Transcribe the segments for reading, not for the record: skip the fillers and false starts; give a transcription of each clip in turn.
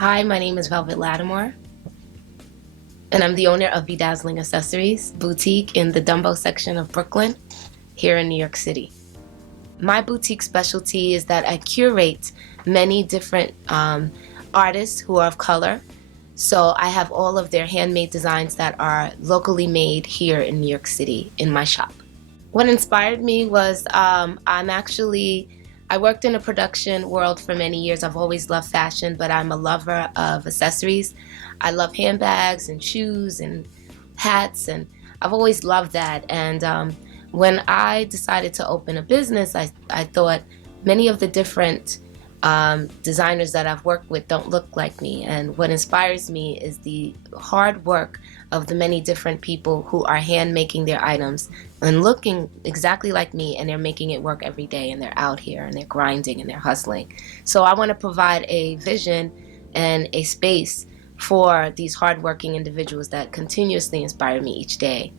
Hi, my name is Velvet Lattimore, and I'm the owner of Vedazzling Accessories boutique in the Dumbo section of Brooklyn, here in New York City. My boutique specialty is that I curate many different artists who are of color. So I have all of their handmade designs that are locally made here in New York City in my shop. What inspired me was I worked in a production world for many years. I've always loved fashion, but I'm a lover of accessories. I love handbags and shoes and hats, and I've always loved that. And when I decided to open a business, I thought many of the different designers that I've worked with don't look like me. And what inspires me is the hard work of the many different people who are hand making their items and looking exactly like me, and they're making it work every day, and they're out here and they're grinding and they're hustling. So I want to provide a vision and a space for these hardworking individuals that continuously inspire me each day.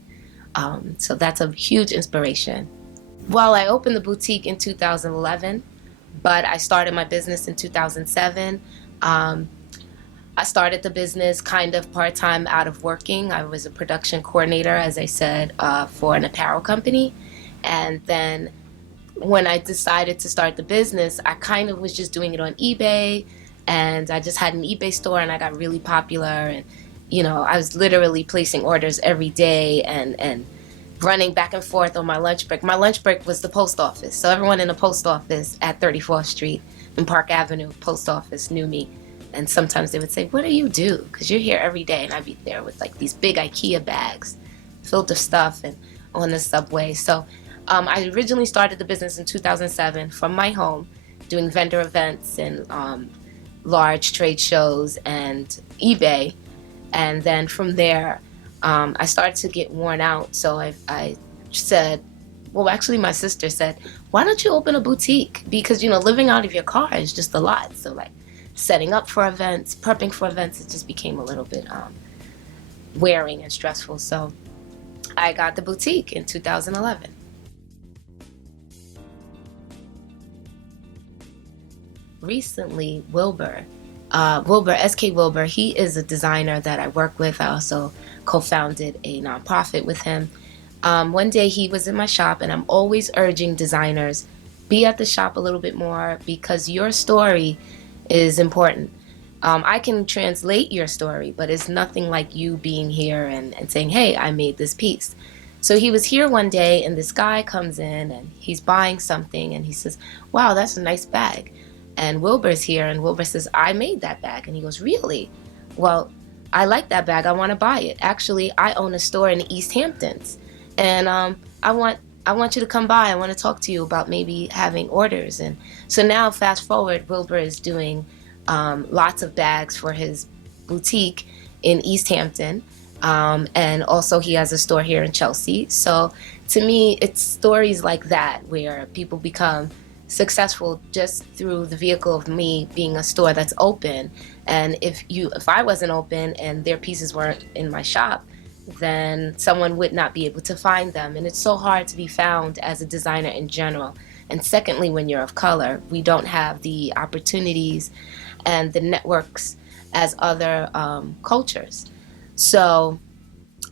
So that's a huge inspiration. Well, I opened the boutique in 2011, but I started my business in 2007. I started the business kind of part-time out of working. I was a production coordinator, as I said, for an apparel company. And then when I decided to start the business, I kind of was just doing it on eBay, and I just had an eBay store, and I got really popular. And I was literally placing orders every day and running back and forth on my lunch break. My lunch break was the post office. So everyone in the post office at 34th Street and Park Avenue post office knew me. And sometimes they would say, "What do you do? Because you're here every day." And I'd be there with like these big IKEA bags filled with stuff and on the subway. So I originally started the business in 2007 from my home, doing vendor events and large trade shows and eBay. And then from there, I started to get worn out. So I said, well, actually my sister said, "Why don't you open a boutique? Because, living out of your car is just a lot." So like setting up for events, prepping for events, it just became a little bit wearing and stressful. So I got the boutique in 2011. Recently, SK Wilbur, he is a designer that I work with. I also co-founded a nonprofit with him. One day he was in my shop, and I'm always urging designers, be at the shop a little bit more, because your story is important. I can translate your story, but it's nothing like you being here and saying, "Hey, I made this piece." So he was here one day, and this guy comes in and he's buying something, and he says, "Wow, that's a nice bag." And Wilbur's here, and Wilbur says, "I made that bag." And he goes, "Really? Well, I like that bag. I want to buy it. Actually, I own a store in the East Hamptons, and I want you to come by. I want to talk to you about maybe having orders." And so now, fast forward, Wilbur is doing lots of bags for his boutique in East Hampton, and also he has a store here in Chelsea. So to me, it's stories like that where people become successful just through the vehicle of me being a store that's open. And if I wasn't open and their pieces weren't in my shop, then someone would not be able to find them. And it's so hard to be found as a designer in general. And secondly, when you're of color, we don't have the opportunities and the networks as other cultures. So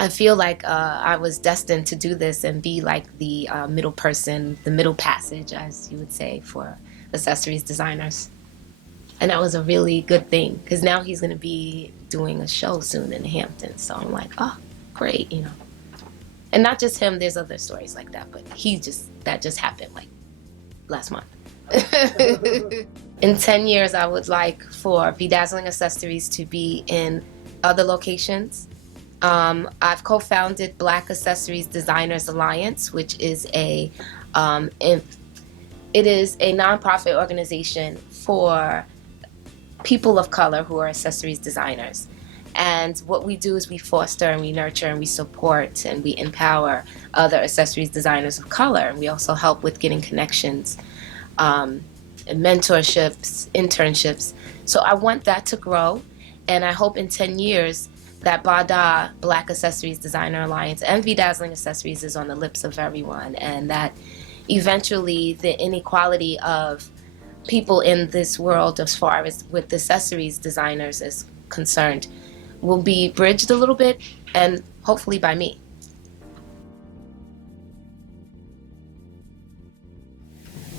I feel like I was destined to do this and be like the middle person, the middle passage, as you would say, for accessories designers. And that was a really good thing, because now he's going to be doing a show soon in the Hamptons. So I'm like, oh, great, And not just him, there's other stories like that, but that just happened like last month. In 10 years, I would like for Vedazzling Accessories to be in other locations. I've co-founded Black Accessories Designers Alliance, which is it is a nonprofit organization for people of color who are accessories designers. And what we do is we foster and we nurture and we support and we empower other accessories designers of color. And we also help with getting connections, mentorships, internships. So I want that to grow, and I hope in 10 years that BADA, Black Accessories Designer Alliance, and Vedazzling Accessories is on the lips of everyone, and that eventually the inequality of people in this world as far as with accessories designers is concerned will be bridged a little bit, and hopefully by me.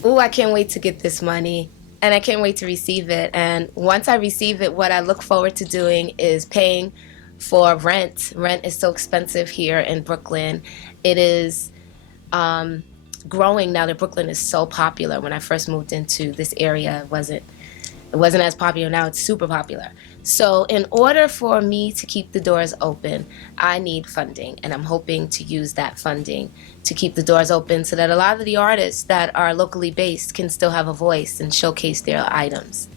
Ooh, I can't wait to get this money, and I can't wait to receive it. And once I receive it, what I look forward to doing is paying for rent. Rent is so expensive here in Brooklyn. It is growing now that Brooklyn is so popular. When I first moved into this area, it wasn't as popular. Now it's super popular. So in order for me to keep the doors open, I need funding, and I'm hoping to use that funding to keep the doors open so that a lot of the artists that are locally based can still have a voice and showcase their items.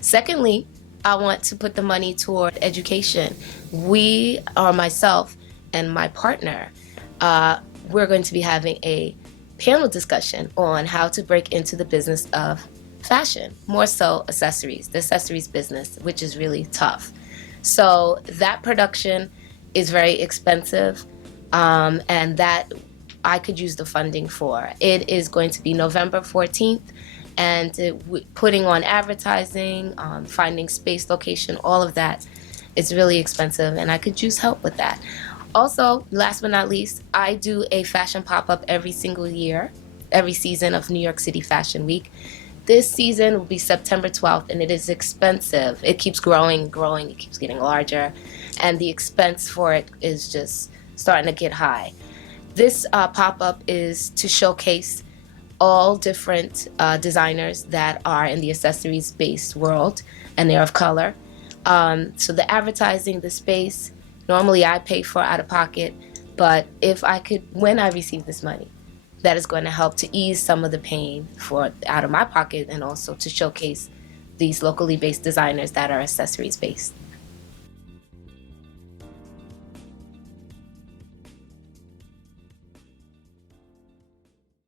Secondly, I want to put the money toward education. We, or myself and my partner, we're going to be having a panel discussion on how to break into the business of fashion, more so accessories, the accessories business, which is really tough. So that production is very expensive, and that I could use the funding for. It is going to be November 14th, and putting on advertising, finding space, location, all of that is really expensive, and I could use help with that. Also, last but not least, I do a fashion pop-up every single year, every season of New York City Fashion Week. This season will be September 12th, and it is expensive. It keeps growing, it keeps getting larger, and the expense for it is just starting to get high. This pop-up is to showcase all different designers that are in the accessories-based world, and they're of color. So the advertising, the space, normally I pay for out of pocket, but if I could, when I receive this money, that is going to help to ease some of the pain for out of my pocket, and also to showcase these locally based designers that are accessories based.